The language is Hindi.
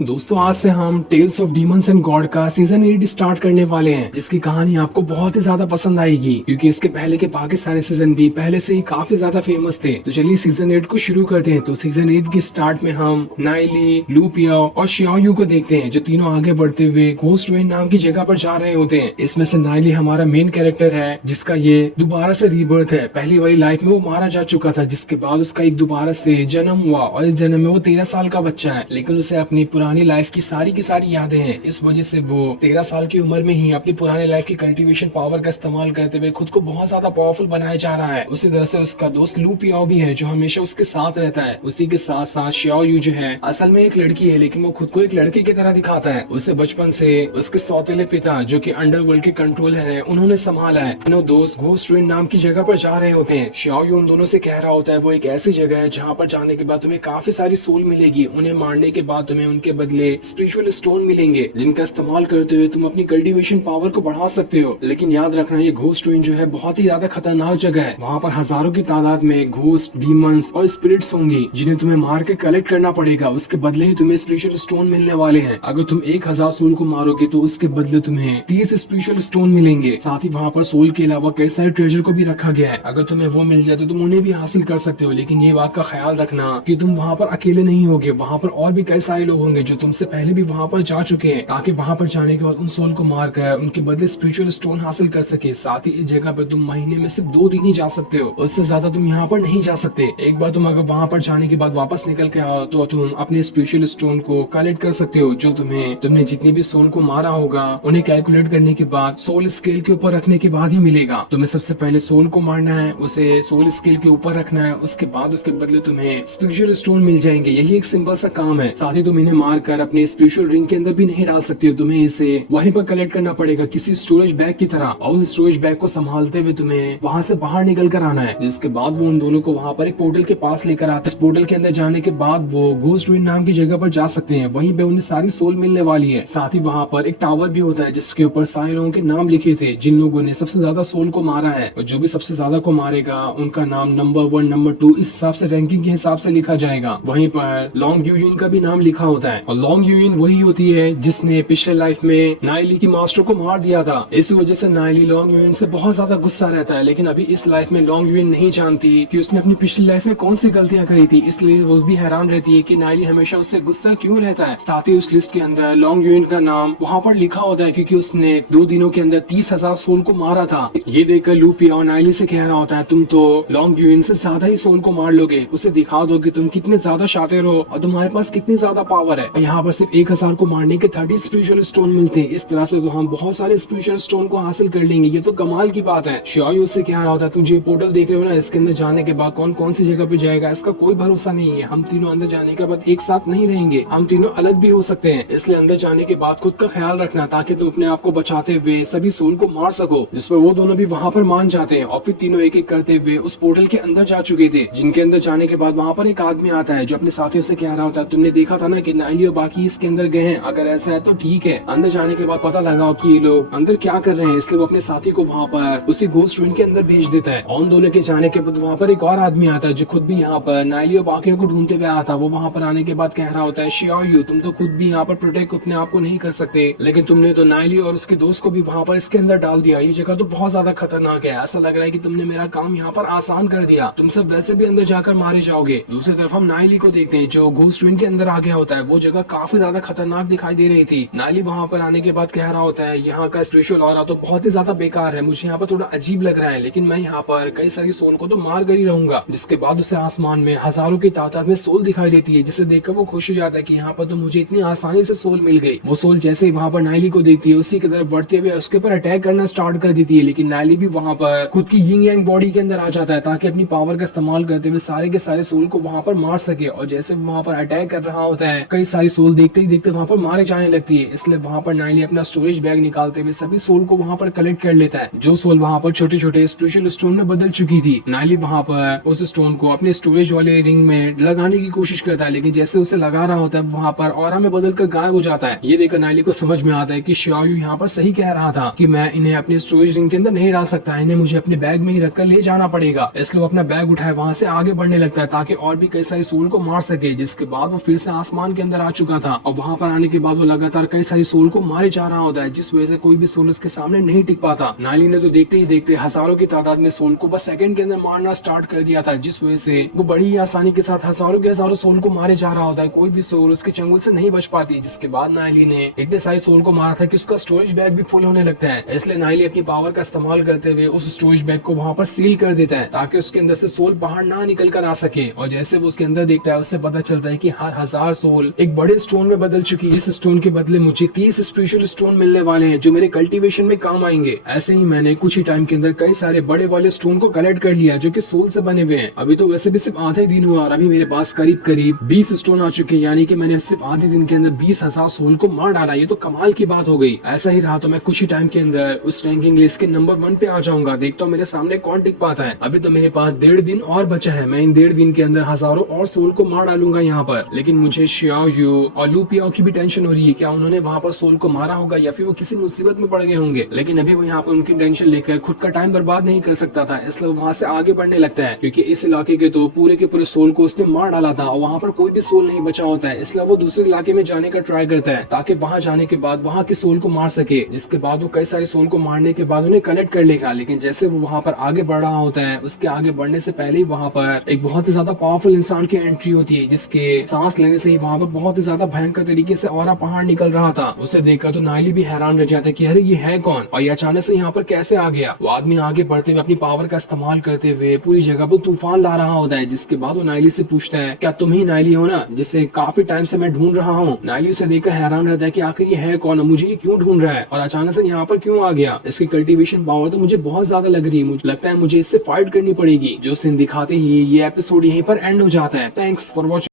दोस्तों आज से हम tales of demons and god का सीजन 8 स्टार्ट करने वाले हैं, जिसकी कहानी आपको बहुत ही ज्यादा पसंद आएगी क्योंकि इसके पहले के बाकी सारे सीजन भी पहले से ही काफी ज्यादा फेमस थे। तो चलिए सीजन 8 को शुरू करते हैं। तो सीजन 8 के स्टार्ट में हम नाइली, लूपिया और शियाओयू को देखते हैं, जो तीनों आगे बढ़ते हुए घोस्ट रेन नाम की जगह पर जा रहे होते हैं। इसमें से नाइली हमारा मेन कैरेक्टर है, जिसका ये दोबारा से रीबर्थ है। पहली वाली लाइफ में वो मारा जा चुका था, जिसके बाद उसका एक दोबारा से जन्म हुआ और इस जन्म में वो 13 साल का बच्चा है, लेकिन उसे अपनी पुरानी लाइफ की सारी यादें हैं। इस वजह से वो 13 साल की उम्र में ही अपनी पुरानी लाइफ की कल्टीवेशन पावर का इस्तेमाल करते हुए खुद को बहुत ज्यादा पावरफुल बनाया जा रहा है। उसी तरह से उसका दोस्त लू पियाओ भी है, जो हमेशा उसके साथ रहता है। उसी के साथ साथ शियाओयू जो है असल में एक लड़की है, लेकिन वो खुद को एक लड़के की तरह दिखाता है। उसे बचपन से उसके सौतेले पिता, जो कि अंडरवर्ल्ड के कंट्रोलर है, उन्होंने संभाला है। दोनों दोस्त घोस्ट रेन नाम की जगह पर जा रहे होते हैं। शियाओयू उन दोनों से कह रहा होता है वो एक ऐसी जगह है जहाँ पर जाने के बाद तुम्हें काफी सारी सोल मिलेगी। उन्हें मारने के बाद तुम्हें उनके बदले स्पिरिचुअल स्टोन मिलेंगे, जिनका इस्तेमाल करते हुए तुम अपनी कल्टीवेशन पावर को बढ़ा सकते हो। लेकिन याद रखना, ये घोस्ट रेन जो है बहुत ही ज्यादा खतरनाक जगह है। वहाँ पर हजारों की तादाद में घोस्ट, डीमंस और स्पिरिट्स होंगी, जिन्हें तुम्हें मार के कलेक्ट करना पड़ेगा। उसके बदले ही तुम्हें स्पिरिचुअल स्टोन मिलने वाले हैं। अगर तुम 1000 सोल को मारोगे तो उसके बदले तुम्हें 30 स्पिरिचुअल स्टोन मिलेंगे। साथ ही वहाँ पर सोल के अलावा कई सारे ट्रेजर को भी रखा गया है। अगर तुम्हें वो मिल जाए तो तुम उन्हें भी हासिल कर सकते हो। लेकिन ये बात का ख्याल रखना कि तुम वहाँ पर अकेले नहीं होगे। वहाँ पर और भी कई सारे लोग होंगे जो तुमसे पहले भी वहाँ पर जा चुके हैं, ताकि वहाँ पर जाने के बाद उन सोल को मार कर उनके बदले स्पिरिचुअल स्टोन हासिल कर सके। साथ ही इस जगह पे तुम महीने में सिर्फ 2 दिन ही जा सकते हो, उससे ज्यादा तुम यहाँ पर नहीं जा सकते। एक बार तुम अगर वहाँ पर जाने के बाद वापस निकल के आओ तो तुम अपने स्पिरिचुअल स्टोन को कलेक्ट कर सकते हो, जो तुमने जितनी भी सोल को मारा होगा उन्हें कैलकुलेट करने के बाद सोल स्केल के ऊपर रखने के बाद ही मिलेगा। तुम्हें सबसे पहले सोल को मारना है, उसे सोल स्केल के ऊपर रखना है, उसके बाद उसके बदले तुम्हें स्पिरिचुअल स्टोन मिल जाएंगे। यही एक सिंपल सा काम है। साथ ही तुम इन्हें मार कर अपने स्पिरिचुअल रिंग के अंदर भी नहीं डाल सकते हो। तुम्हें इसे वहीं पर कलेक्ट करना पड़ेगा किसी स्टोरेज बैग की तरह, और उस स्टोरेज बैग को संभालते हुए तुम्हें वहां से बाहर निकल कर आना है। जिसके बाद वो उन दोनों को वहां पर एक पोर्टल के पास लेकर आते। इस पोर्टल के अंदर जाने के बाद वो घोस्ट रेन नाम की जगह पर जा सकते हैं। वहीं पे उन्हें सारी सोल मिलने वाली है। साथ ही वहाँ पर एक टावर भी होता है, जिसके ऊपर सारे लोगों के नाम लिखे थे, जिन लोगों ने सबसे ज्यादा सोल को मारा है। और जो भी सबसे ज्यादा को मारेगा उनका नाम नंबर 1, नंबर 2 इस हिसाब से रैंकिंग के हिसाब से लिखा जाएगा। वहीं पर लॉन्ग यूइन का भी नाम लिखा होता है, और लॉन्ग यूइन वही होती है जिसने पिछले लाइफ में नाइली की मास्टर को मार दिया था। इस वजह से नाइली लॉन्ग यूइन से बहुत ज्यादा गुस्सा रहता है। लेकिन अभी इस लाइफ में लॉन्ग यूइन नहीं जानती कि उसने अपनी पिछली लाइफ में कौन सी गलतियां करी थी, इसलिए वो भी हैरान रहती है कि नाइली हमेशा उससे गुस्सा क्यों रहता है। साथ ही उस लिस्ट के अंदर लॉन्ग यूइन का नाम वहाँ पर लिखा होता है, क्योंकि उसने 2 दिनों के अंदर 30,000 सोल को मारा था। ये देखकर लूपिया और नाइली से कह रहा होता है तुम तो लॉन्ग यूइन से ज्यादा ही सोल को मार लोगे। उसे दिखा दो कि तुम कितने ज्यादा शातिर हो और तुम्हारे पास कितनी ज्यादा पावर है। यहाँ पर सिर्फ 1000 को मारने के 30 स्पिरिचुअल स्टोन मिलते हैं। इस तरह से तो हम बहुत सारे स्पिरिचुअल स्टोन को हासिल कर लेंगे। ये तो कमाल की बात है। शियाओयू से क्या होता है, तुम जो पोर्टल देख रहे हो ना, इसके अंदर जाने के बाद कौन कौन सी जगह पे जाएगा इसका कोई भरोसा नहीं है। हम तीनों अंदर जाने के बाद एक साथ नहीं रहेंगे, हम तीनों अलग भी हो सकते हैं। इसलिए अंदर जाने के बाद खुद का ख्याल रखना, ताकि तुम अपने आप को बचाते हुए सभी सोल को मार सको। जिसमें वो दोनों भी वहाँ पर मान जाते हैं, और फिर तीनों एक एक करते हुए उस पोर्टल के अंदर जा चुके थे। जिनके अंदर जाने के बाद वहाँ पर एक आदमी आता है, जो अपने साथियों से कह रहा होता है तुमने देखा था ना कि नाइली और बाकी इसके अंदर गए हैं, अगर ऐसा है तो ठीक है। अंदर जाने के बाद पता लगा कि ये लोग अंदर क्या कर रहे हैं, इसलिए वो अपने साथी को वहाँ पर उसी घोस्ट रेन के अंदर भेज देता है। और उन दोनों के जाने के बाद वहाँ पर एक और आदमी आता है, जो खुद भी यहाँ पर नाइली और बाकियों को ढूंढते हुए आता है। वो वहाँ पर आने के बाद कह रहा होता है शियाओयू तुम तो खुद भी यहाँ पर प्रोटेक्ट अपने आप को नहीं कर सकते, लेकिन तुमने तो नाइली और उसके दोस्त को भी वहाँ पर इसके अंदर डाल दिया। ये जगह तो बहुत ज्यादा खतरनाक है। ऐसा लग रहा है कि तुमने मेरा काम यहाँ पर आसान कर दिया, तुम सब वैसे भी अंदर जाकर मारे जाओगे। दूसरी तरफ हम नाइली को देखते हैं, जो घोस्ट रेन के अंदर आ गया होता है। वो जगह काफी ज्यादा खतरनाक दिखाई दे रही थी। नाइली वहाँ पर आने के बाद कह रहा होता है यहाँ का स्पिरिचुअल ऑरा तो बहुत ही ज्यादा बेकार है, मुझे यहाँ पर थोड़ा अजीब लग रहा है, लेकिन मैं यहाँ पर कई सारी सोल को तो मार कर ही रहूंगा। जिसके बाद उसे आसमान में हजारों की तादाद में सोल दिखाई देती है, जिसे देखकर वो खुश हो जाता है कि यहाँ पर तो मुझे इतनी आसानी से सोल मिल गई। वो सोल जैसे ही वहाँ पर नाइली को देखती है, उसी की तरफ बढ़ते हुए उसके ऊपर अटैक करना स्टार्ट कर देती है। लेकिन नाइली भी वहाँ पर खुद की यिंग यांग बॉडी के अंदर आ जाता है, ताकि अपनी पावर का इस्तेमाल करते हुए सारे के सारे सोल को वहाँ पर मार सके। और जैसे वहाँ पर अटैक कर रहा होता है, कई सारी सोल देखते ही देखते वहाँ पर मारे जाने लगती है। इसलिए वहाँ पर नाइली अपना स्टोरेज बैग निकालते हुए सभी सोल को वहाँ पर कलेक्ट कर लेता है, जो सोल वहाँ पर छोटे छोटे स्पिरिचुअल स्टोन में बदल चुकी थी। नाइली वहाँ पर उस स्टोन को अपने स्टोरेज वाले रिंग में लगाने की कोशिश करता है, लेकिन जैसे उसे लगा रहा होता है वहाँ पर ऑरा में बदल कर गायब हो जाता है। ये देखकर नाइली को समझ में आता है कि शियाओयू यहाँ पर सही कह रहा था कि मैं इन्हें अपने स्टोरेज रिंग के अंदर नहीं डाल सकता, इन्हें मुझे अपने बैग में ही रखकर ले जाना पड़ेगा। इसलिए वो अपना बैग उठाए वहाँ से आगे बढ़ने लगता है, ताकि और भी कई सारी सोल को मार सके। जिसके बाद वो फिर से आसमान के अंदर आ चुका था और वहाँ पर आने के बाद वो लगातार कई सारी सोल को मारे जा रहा होता है, जिस वजह से कोई भी सोल उसके सामने नहीं टिक पाता। नाइली ने तो देखते ही देखते हजारों की तादाद में सोल को बस सेकंड के अंदर मारना स्टार्ट कर दिया था, जिस वजह से वो बड़ी ही आसानी के साथ हजारों के हजारों सोल को मारे जा रहा होता है। कोई भी सोल उसके चंगुल से नहीं बच पाती, जिसके बाद नाइली ने इतने सारे सोल को मारा था कि उसका स्टोरेज बैग भी फुल होने लगता है। इसलिए नाइली अपनी पावर का इस्तेमाल करते हुए उस स्टोरेज बैग को वहां पर सील कर देता है ताकि उसके अंदर से सोल बाहर ना निकल कर आ सके। और जैसे वो उसके अंदर देखता है उससे पता चलता है कि हर 1000 सोल एक बड़े स्टोन में बदल चुकी है, जिस स्टोन के बदले मुझे 30 स्पेशल स्टोन मिलने वाले हैं जो मेरे कल्टीवेशन में काम आएंगे। ऐसे ही मैंने कुछ ही टाइम के अंदर कई सारे बड़े वाले स्टोन को कलेक्ट कर लिया जो कि सोल से बने हुए हैं। अभी तो वैसे भी सिर्फ आधा ही दिन हुआ और अभी मेरे पास करीब करीब 20 स्टोन आ चुके हैं, यानी कि मैंने सिर्फ आधे दिन के अंदर 20,000 सोल को मार डाला। ये तो कमाल की बात हो गई। ऐसा ही रहा तो मैं कुछ ही टाइम के अंदर उस रैंकिंग लिस्ट के नंबर 1 पे आ जाऊंगा। देखता हूँ मेरे सामने कौन टिक पाता है। अभी तो मेरे पास 1.5 दिन और बचा है। मैं इन 1.5 दिन के अंदर हजारों और सोल को मार डालूंगा यहाँ पर। लेकिन मुझे शियाओ यू और लू पियाओ की भी टेंशन हो रही है, क्या उन्होंने वहाँ पर सोल को मारा होगा या फिर वो किसी मुसीबत में पड़ गए होंगे। लेकिन अभी वो यहाँ पर उनकी टेंशन लेकर खुद का टाइम बर्बाद नहीं कर सकता था, इसलिए वहाँ से आगे बढ़ने लगता है क्योंकि इस इलाके के तो पूरे के पूरे सोल को उसने मार डाला था और वहाँ पर कोई भी सोल नहीं बचा होता है। इसलिए वो दूसरे इलाके में जाने का ट्राई करता है ताकि वहाँ जाने के बाद वहाँ के सोल को मार सके, जिसके बाद वो कई सारे सोल को मारने के बाद उन्हें कलेक्ट कर लेगा। लेकिन जैसे वो वहाँ पर आगे बढ़ रहा होता है, उसके आगे बढ़ने से पहले ही वहाँ पर एक बहुत ही ज्यादा पावरफुल इंसान की एंट्री होती है, जिसके सांस लेने से ही वहाँ पर बहुत ही ज्यादा भयंकर तरीके से औरा पहाड़ निकल रहा था। उसे देखकर तो नाइली भी हैरान रह जाता है कि अरे ये है कौन और ये अचानक से यहाँ पर कैसे आ गया। वो आदमी आगे बढ़ते हुए अपनी पावर का इस्तेमाल करते हुए पूरी जगह पर तूफान ला रहा होता है, जिसके बाद वो नाइली से पूछता है क्या तुम ही नाइली हो ना, जिसे काफी टाइम से मैं ढूंढ रहा हूँ। नाइली उसे देखकर हैरान रहता है कि आखिर ये है कौन, मुझे ये क्यों ढूंढ रहा है और अचानक से यहाँ पर क्यों आ गया। इसकी कल्टीवेशन पावर तो मुझे बहुत ज्यादा लग रही है, मुझे लगता है मुझे इससे फाइट करनी पड़ेगी। जो सीन दिखाते ही ये एपिसोड यहीं पर एंड हो जाता है। Thanks for watching.